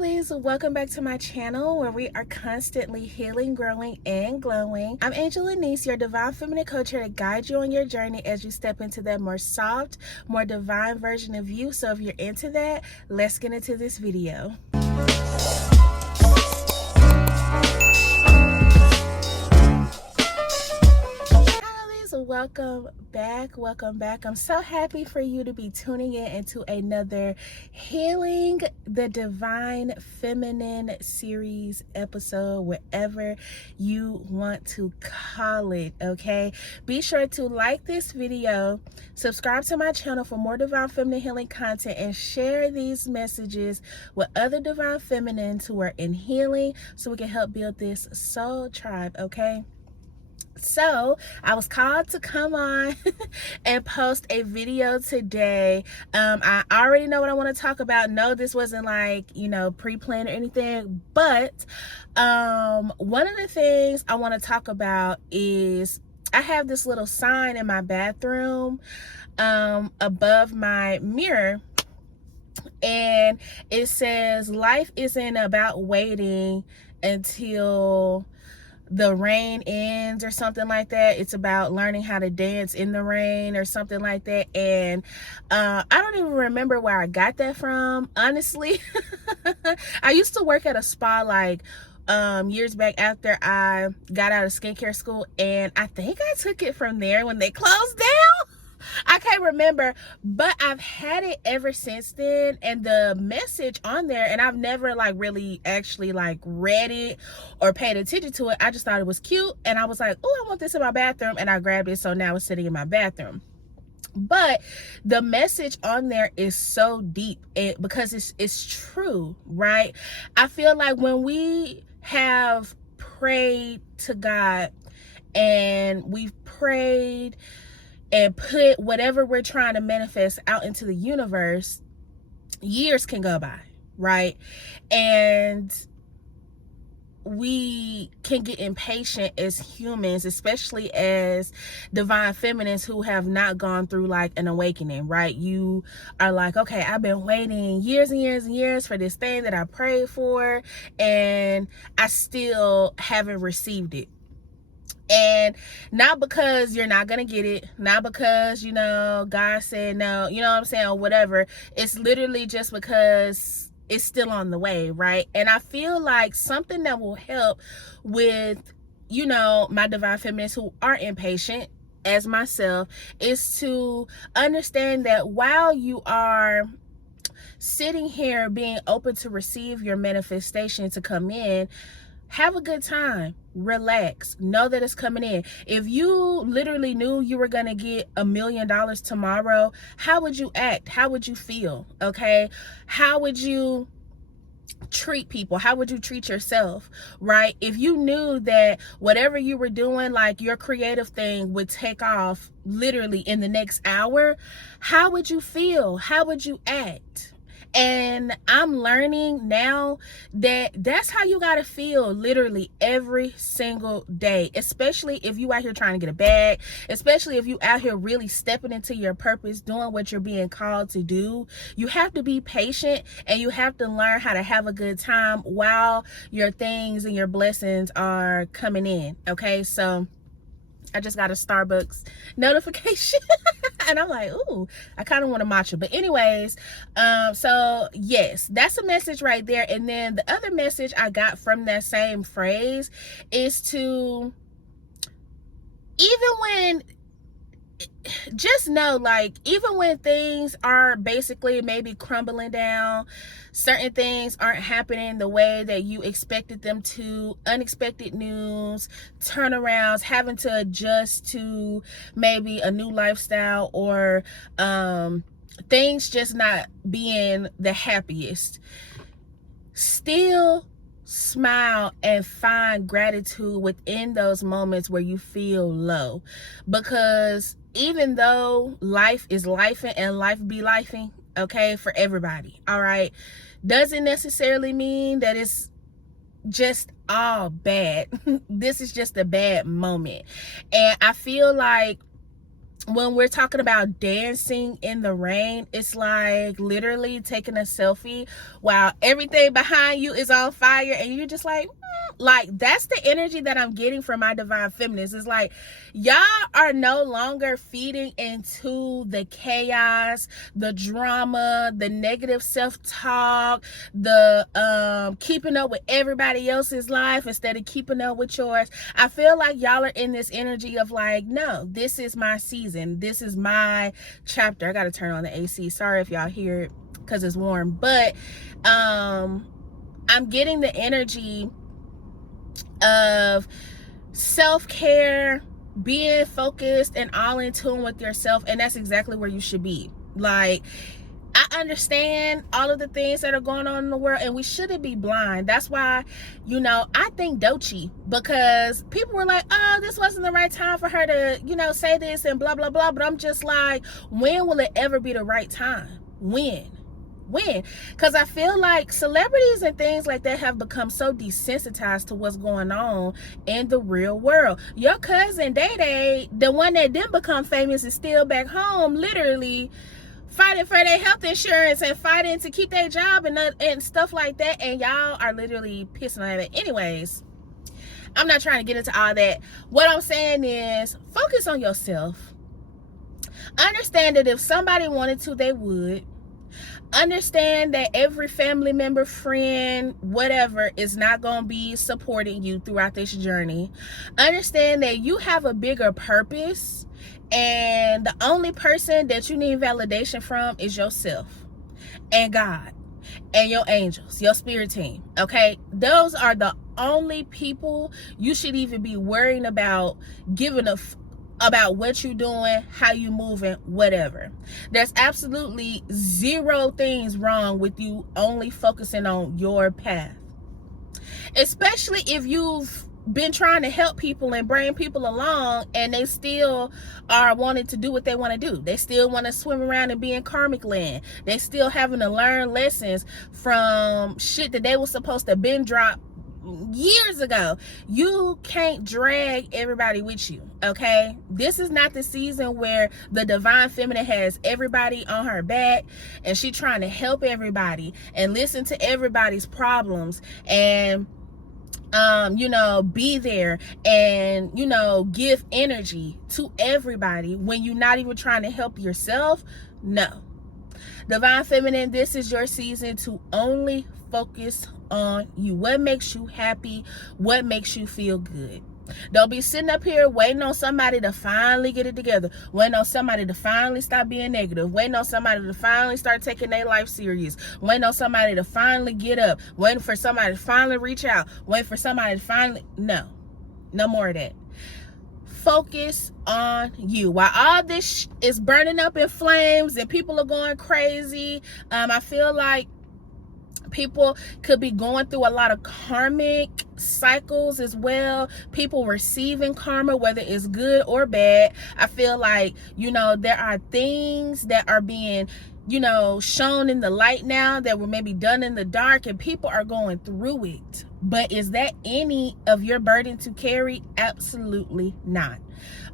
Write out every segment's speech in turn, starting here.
Ladies, welcome back to my channel where we are constantly healing, growing, and glowing. I'm Angel.lenise, your divine feminine coach, here to guide you on your journey as you step into that more soft, more divine version of you. So if you're into that, let's get into this video. Welcome back. I'm so happy for you to be tuning in into another Healing the Divine Feminine series episode, whatever you want to call it. Okay, be sure to like this video, subscribe to my channel for more divine feminine healing content, and share these messages with other divine feminines who are in healing so we can help build this soul tribe. Okay, so I was called to come on and post a video today. I already know what I want to talk about. No, this wasn't like, pre-planned or anything, but one of the things I want to talk about is I have this little sign in my bathroom above my mirror, and it says, "Life isn't about waiting until the rain ends," or something like that. It's about learning how to dance in the rain or something like that. And I don't even remember where I got that from, honestly. I used to work at a spa like years back after I got out of skincare school, and I think I took it from there when they closed down. I can't remember, but I've had it ever since then. And the message on there, and I've never really actually read it or paid attention to it. I just thought it was cute, and I was like, oh, I want this in my bathroom, and I grabbed it. So now it's sitting in my bathroom. But the message on there is so deep, because it's true, right? I feel like when we have prayed to God and we've prayed and put whatever we're trying to manifest out into the universe, years can go by, right? And we can get impatient as humans, especially as divine feminines who have not gone through an awakening, right? You are like, okay, I've been waiting years and years and years for this thing that I prayed for, and I still haven't received it. And not because you're not gonna get it, not because God said no, you know what I'm saying, or whatever. It's literally just because it's still on the way, right? And I feel like something that will help with my divine feminines who are impatient as myself is to understand that while you are sitting here being open to receive your manifestation to come in, have a good time, relax, know that it's coming in. If you literally knew you were gonna get $1 million tomorrow, how would you act? How would you feel? Okay, how would you treat people? How would you treat yourself, right? If you knew that whatever you were doing, like your creative thing, would take off literally in the next hour, how would you feel? How would you act? And I'm learning now that that's how you gotta feel literally every single day, especially if you out here trying to get a bag, especially if you out here really stepping into your purpose, doing what you're being called to do. You have to be patient, and you have to learn how to have a good time while your things and your blessings are coming in. Okay, so I just got a Starbucks notification and I'm like, ooh, I kind of want a matcha. But anyways, so yes, that's a message right there. And then the other message I got from that same phrase is to, even when, just know, even when things are basically maybe crumbling down, certain things aren't happening the way that you expected them to, unexpected news, turnarounds, having to adjust to maybe a new lifestyle, or things just not being the happiest, still smile and find gratitude within those moments where you feel low. Because even though life is lifing, and life be lifing, okay, for everybody, all right, doesn't necessarily mean that it's just all bad. This is just a bad moment. And I feel like when we're talking about dancing in the rain, it's like literally taking a selfie while everything behind you is on fire and you're just like that's the energy that I'm getting from my divine feminines. It's like y'all are no longer feeding into the chaos, the drama, the negative self-talk, the keeping up with everybody else's life instead of keeping up with yours. I feel like y'all are in this energy of like, no, this is my season, this is my chapter. I gotta turn on the AC, sorry if y'all hear it because it's warm, but I'm getting the energy of self-care, being focused and all in tune with yourself, and that's exactly where you should be. Like, I understand all of the things that are going on in the world, and we shouldn't be blind. That's why, I think Doechii, because people were like, oh, this wasn't the right time for her to, say this and blah, blah, blah. But I'm just like, when will it ever be the right time? When? Because I feel like celebrities and things like that have become so desensitized to what's going on in the real world. Your cousin Day Day, the one that didn't become famous, is still back home literally fighting for their health insurance and fighting to keep their job and stuff like that, and y'all are literally pissing on it. Anyways, I'm not trying to get into all that. What I'm saying is focus on yourself. Understand that if somebody wanted to, they would. Understand that every family member, friend, whatever, is not going to be supporting you throughout this journey. Understand that you have a bigger purpose, and the only person that you need validation from is yourself and God and your angels, your spirit team. Okay, those are the only people you should even be worrying about giving about what you're doing, how you moving, whatever. There's absolutely zero things wrong with you only focusing on your path, especially if you've been trying to help people and bring people along and they still are wanting to do what they want to do. They still want to swim around and be in karmic land. They still having to learn lessons from shit that they were supposed to been dropped years ago. You can't drag everybody with you, okay? This is not the season where the divine feminine has everybody on her back and she trying to help everybody and listen to everybody's problems and be there and give energy to everybody when you're not even trying to help yourself. No, divine feminine, this is your season to only focus on you. What makes you happy? What makes you feel good? Don't be sitting up here waiting on somebody to finally get it together, waiting on somebody to finally stop being negative, waiting on somebody to finally start taking their life serious, waiting on somebody to finally get up, waiting for somebody to finally reach out, waiting for somebody to finally... No more of that. Focus on you. While all this is burning up in flames and people are going crazy, I feel like people could be going through a lot of karmic cycles as well. People receiving karma, whether it's good or bad. I feel like, there are things that are being, shown in the light now that were maybe done in the dark, and people are going through it. But is that any of your burden to carry? Absolutely not.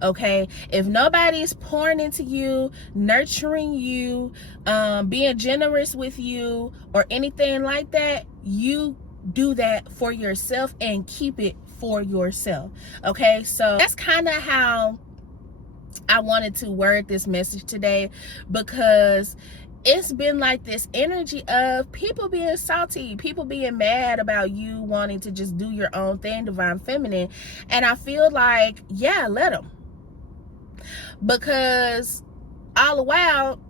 Okay, if nobody's pouring into you, nurturing you, being generous with you, or anything like that, you do that for yourself and keep it for yourself. Okay, so that's kind of how I wanted to word this message today, because it's been like this energy of people being salty, people being mad about you wanting to just do your own thing, divine feminine. And I feel like, yeah, let them. Because all the while,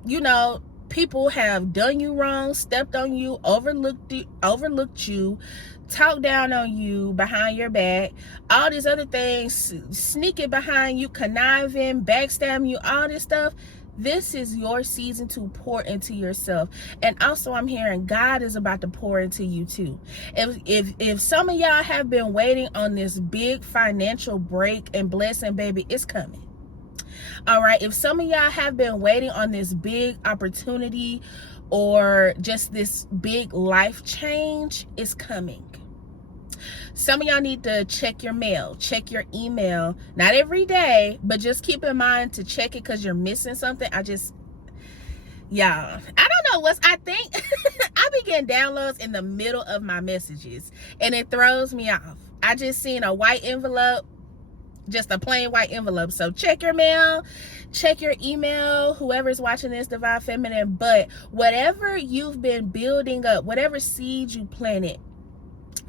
people have done you wrong, stepped on you, overlooked you, talked down on you behind your back, all these other things, sneaking behind you, conniving, backstabbing you, all this stuff. This is your season to pour into yourself. And also I'm hearing God is about to pour into you too. If some of y'all have been waiting on this big financial break and blessing, baby, it's coming. All right, if some of y'all have been waiting on this big opportunity or just this big life change, it's coming. Some of y'all need to check your mail, check your email, not every day, but just keep in mind to check it because you're missing something. Y'all, I don't know I think I be getting downloads in the middle of my messages and it throws me off. I just seen a white envelope, just a plain white envelope. So check your mail, check your email, whoever's watching this, Divine Feminine. But whatever you've been building up, whatever seeds you planted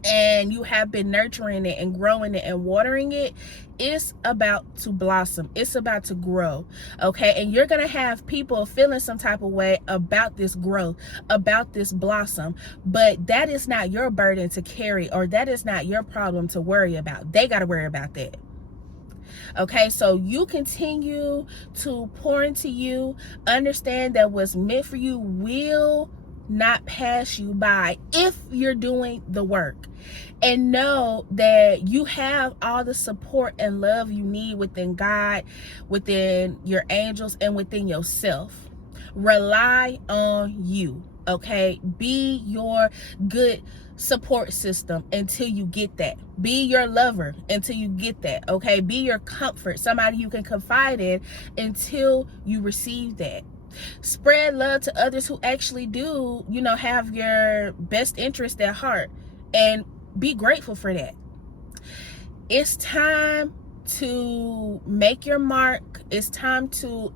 and you have been nurturing it and growing it and watering it, it's about to blossom. It's about to grow. Okay. And you're going to have people feeling some type of way about this growth, about this blossom. But that is not your burden to carry, or that is not your problem to worry about. They got to worry about that. Okay, so you continue to pour into you. Understand that what's meant for you will not pass you by if you're doing the work. And know that you have all the support and love you need within God, within your angels, and within yourself. Rely on you. Okay, be your good support system until you get that. Be your lover until you get that. Okay, be your comfort, somebody you can confide in until you receive that. Spread love to others who actually do, have your best interest at heart, and be grateful for that. It's time to make your mark. It's time to,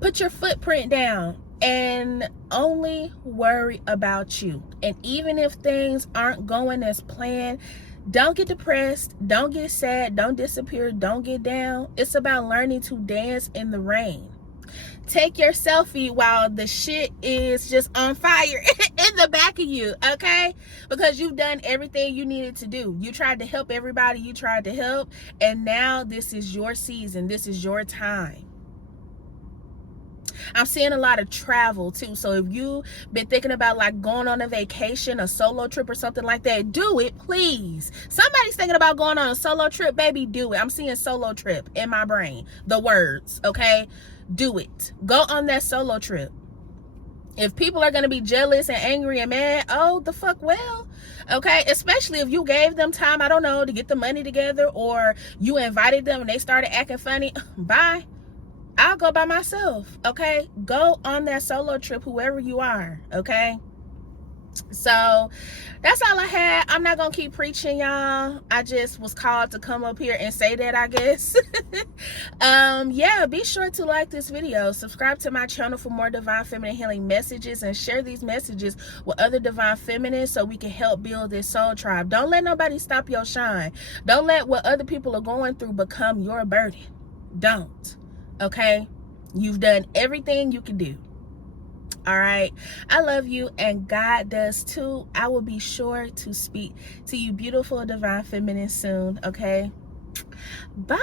put your footprint down and only worry about you. And even if things aren't going as planned, don't get depressed, don't get sad, don't disappear, don't get down. It's about learning to dance in the rain. Take your selfie while the shit is just on fire in the back of you, okay? Because you've done everything you needed to do. You tried to help everybody you tried to help, and now this is your season. This is your time. I'm seeing a lot of travel too. So if you've been thinking about like going on a vacation, a solo trip or something like that, do it, please. Somebody's thinking about going on a solo trip, baby, do it. I'm seeing solo trip in my brain. The words, okay? Do it. Go on that solo trip. If people are going to be jealous and angry and mad, oh, the fuck well, okay? Especially if you gave them time, I don't know, to get the money together, or you invited them and they started acting funny, bye. I'll go by myself, okay? Go on that solo trip, whoever you are, okay? So that's all I had. I'm not gonna keep preaching, y'all. I just was called to come up here and say that, I guess. Yeah, be sure to like this video, subscribe to my channel for more divine feminine healing messages, and share these messages with other divine feminines so we can help build this soul tribe. Don't let nobody stop your shine. Don't let what other people are going through become your burden. Don't. Okay? You've done everything you can do. All right, I love you, and God does too. I will be sure to speak to you, beautiful divine feminine, soon. Okay, bye.